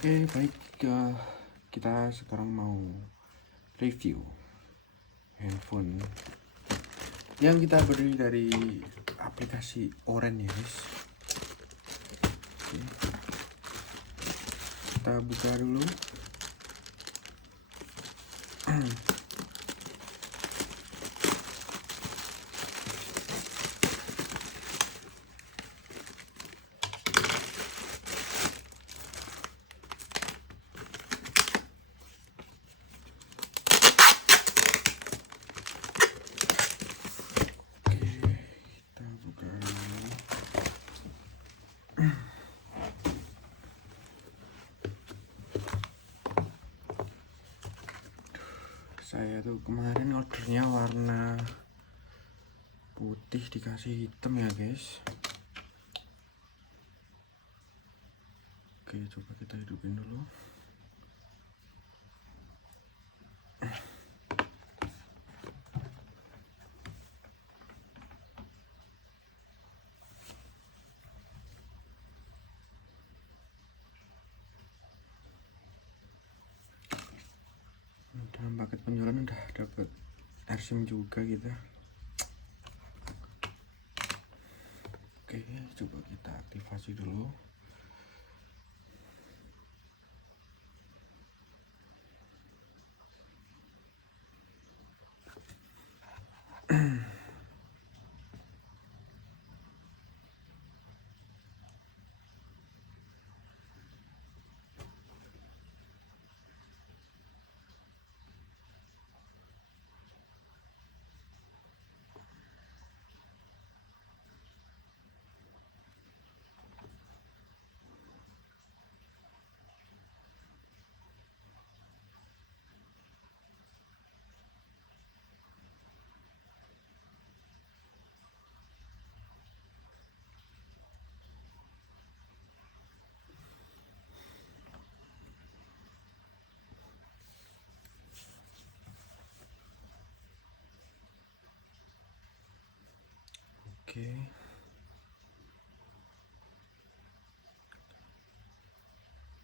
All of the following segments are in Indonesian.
Oke, baik. Kita sekarang mau review handphone yang kita beli dari aplikasi Orange ya guys. Oke. Kita buka dulu. Kita buka dulu. Saya tuh kemarin ordernya warna putih dikasih hitam ya guys. Oke, coba kita hidupin dulu. Dalam paket penjualan udah dapet AirSIM juga kita. Oke, coba kita aktifasi dulu. Oke.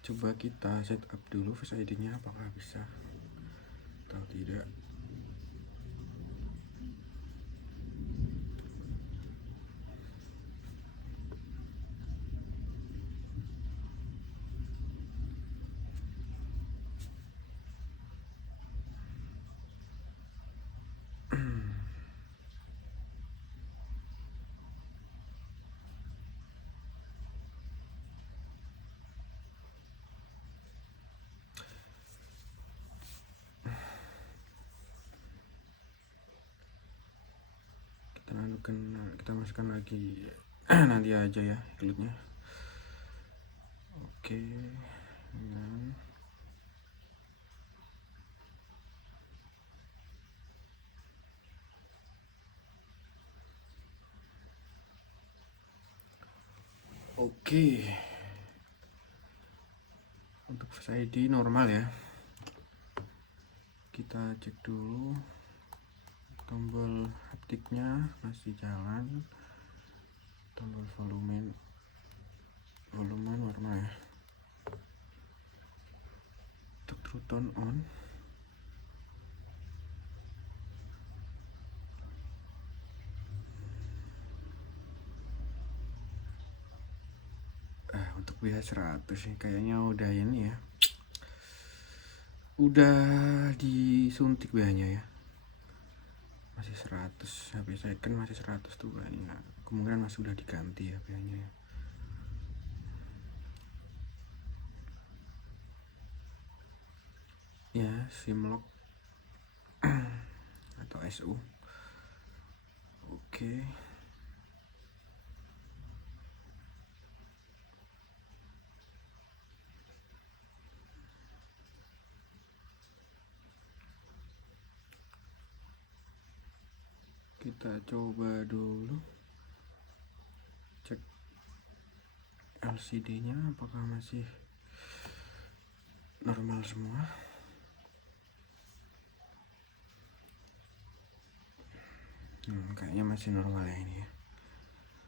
Coba kita setup dulu Face ID-nya apakah bisa atau tidak. Kita masukkan lagi nanti aja ya ikutnya. Oke, nah. Oke, untuk Face ID normal ya. Kita cek dulu tombol haptiknya masih jalan, tombol volume normal ya. Untuk true tone on. Untuk BH100 sih kayaknya udah ini ya, udah disuntik BH-nya ya, masih 100 HP second, masih 100 tuh kayaknya, kemungkinan masih udah diganti ya BH-nya ya. Ya, SIM lock atau SU. Oke. Kita coba dulu cek LCD-nya apakah masih normal semua. Kayaknya masih normal ya ini ya.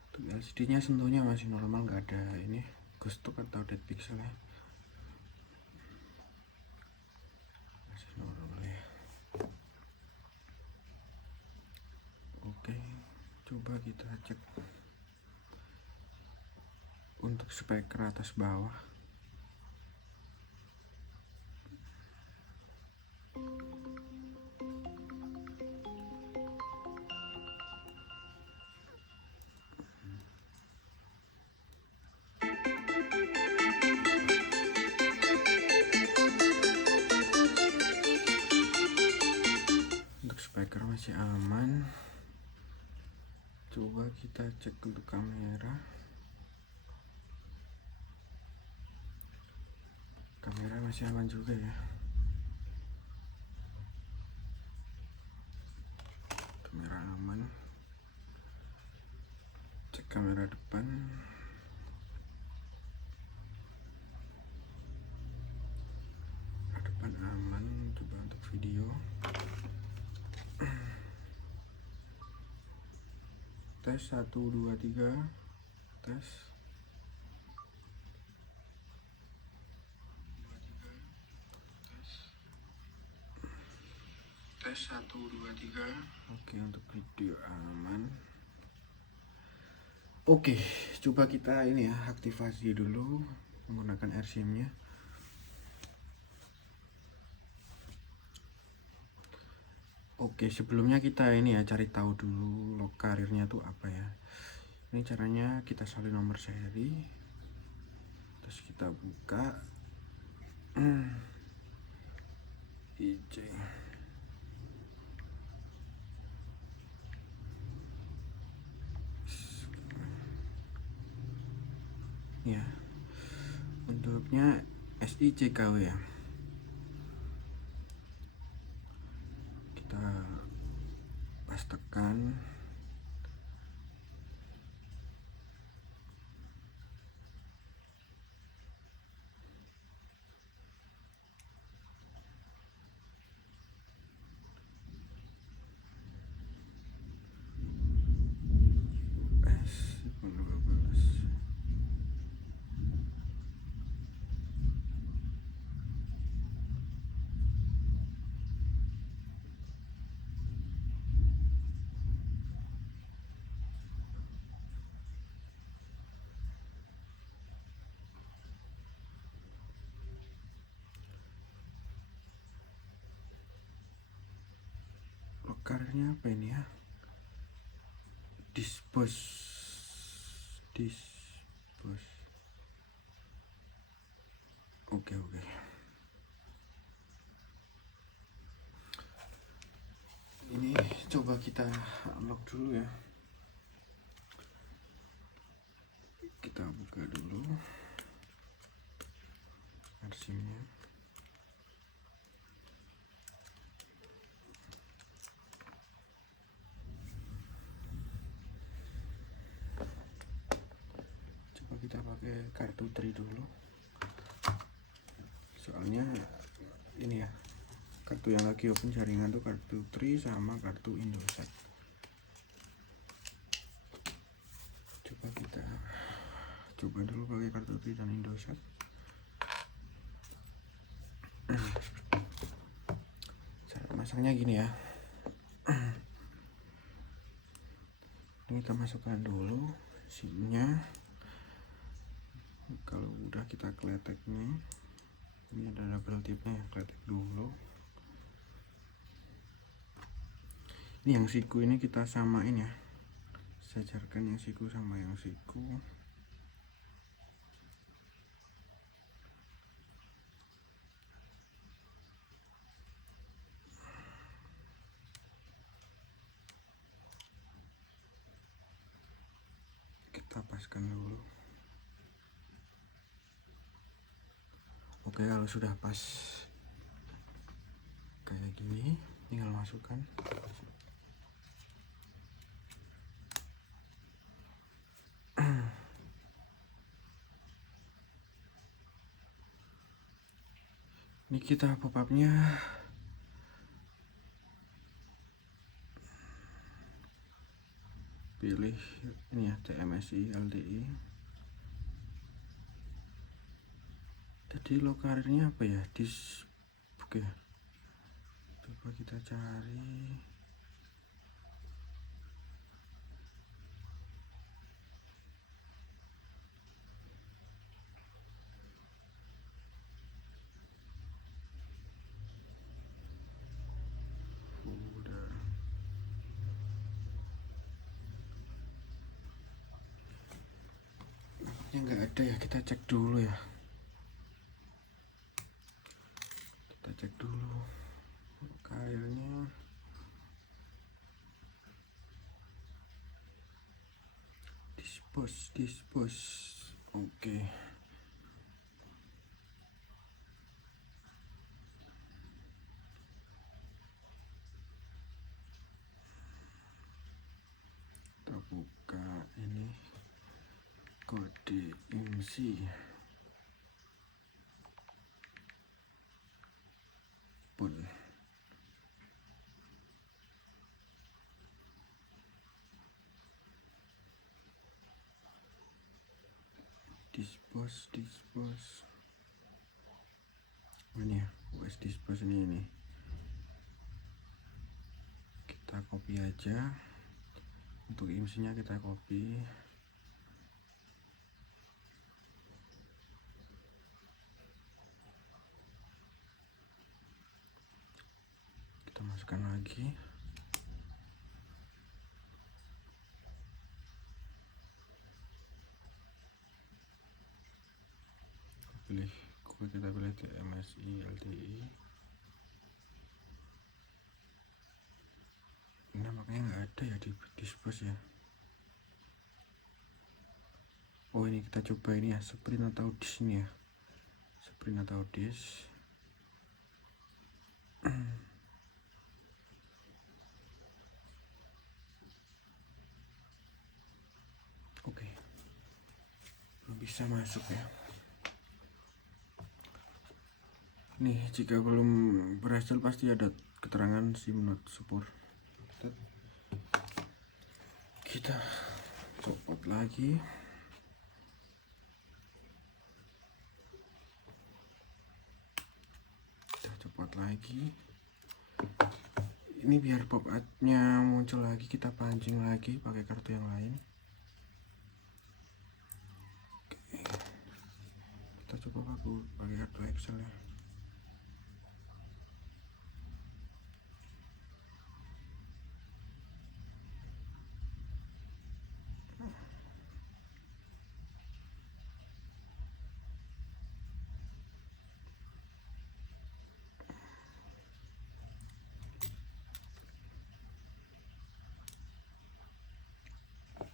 Untuk LCD-nya sentuhnya masih normal, nggak ada ini ghost atau dead pixel ya. Coba kita cek untuk speaker atas bawah. Untuk speaker masih aman. Coba kita cek untuk kamera. Kamera masih aman juga ya. Kamera aman. Cek kamera depan. Depan aman. Coba untuk video. Tes 1 2 3. Tes. Tes 1 2 3. Oke, untuk video aman. Oke, coba kita ini ya, aktivasi dulu menggunakan RCM-nya. Oke, sebelumnya kita ini ya cari tahu dulu log karirnya tuh apa ya. Ini caranya kita salin nomor seri. Terus kita buka IC. Ya. Untuknya SICKW ya. Kita pastekan. Karirnya apa ini ya? Dispos. Oke. Ini coba kita unlock dulu ya. Kita buka dulu RCM-nya. Kita pakai kartu Tri dulu, soalnya ini ya, kartu yang lagi open jaringan tuh kartu Tri sama kartu Indosat. Coba dulu pakai kartu Tri dan Indosat. Cara masangnya gini ya. Ini kita masukkan dulu SIM-nya. Kalau udah kita kletek nih, ini ada double tipnya ya, kletek dulu. Ini yang siku ini kita samain ya, sejarkan yang siku sama yang siku. Kita paskan dulu. Oke, kalau sudah pas kayak gini, tinggal masukkan. Ini kita pop-up-nya pilih ini ya, TMSI LDI. Tadi log karirnya apa ya? Oke. Coba kita cari. Sepertinya nggak ada ya, kita cek dulu ya. Kita cek dulu kailnya. Dispose. Oke. Kita buka ini kode IMSI. Pun dispose. Ini ya, US dispose ini. Kita copy aja. Untuk IMSI-nya kita copy. Kita masukkan lagi. Kita pilih TMSI LTI. Ini nampaknya nggak ada ya di dispose ya. Oh, ini kita coba ini ya, sprint atau disk ini ya. Sprint atau disk. Oke. Belum bisa masuk ya. Nih, jika belum berhasil pasti ada keterangan SIM not support. Kita copot lagi. Ini biar pop art-nya muncul lagi, kita pancing lagi pakai kartu yang lain. Oke. Kita coba pakai kartu Excel ya.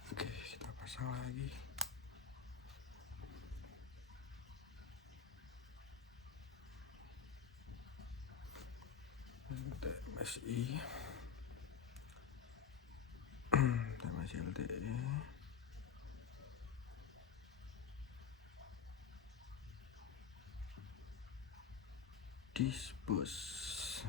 Oke, kita pasang lagi. TMSI TMSI LTE. Dispose.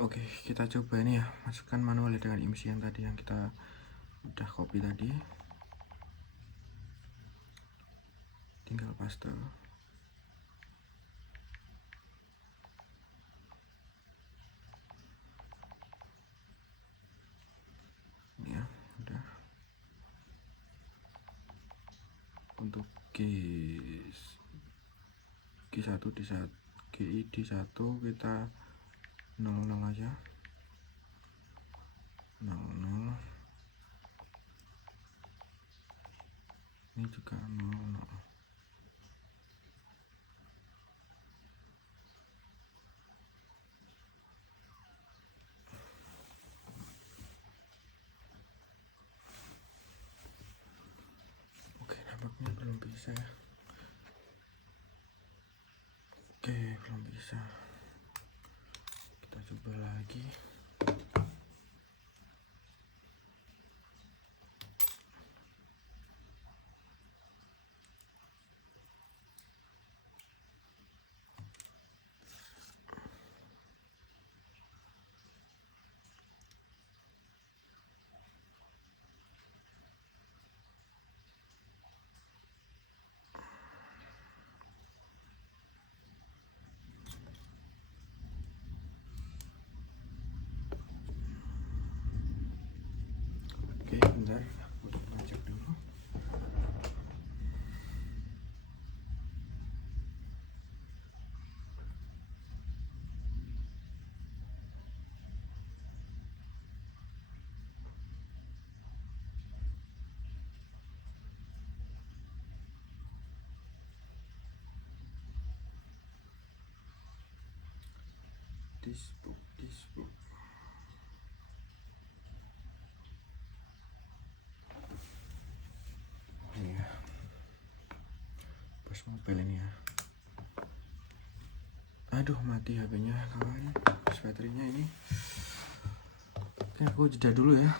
Oke, kita coba ini ya, masukkan manual dengan IMSI yang tadi yang kita udah copy tadi. Tinggal paste. Ini ya, udah. Untuk G1 di GI di 1 kita 00 aja. 00. Ini juga 00. Oke, nampaknya belum bisa ya. Oke, belum bisa. Kita coba lagi. Oke, bentar aku ngecek dulu. Disbook. Ini ya, bos mobil ini ya. Aduh, mati HP-nya kawan, baterainya ini. Oke, aku jeda dulu ya.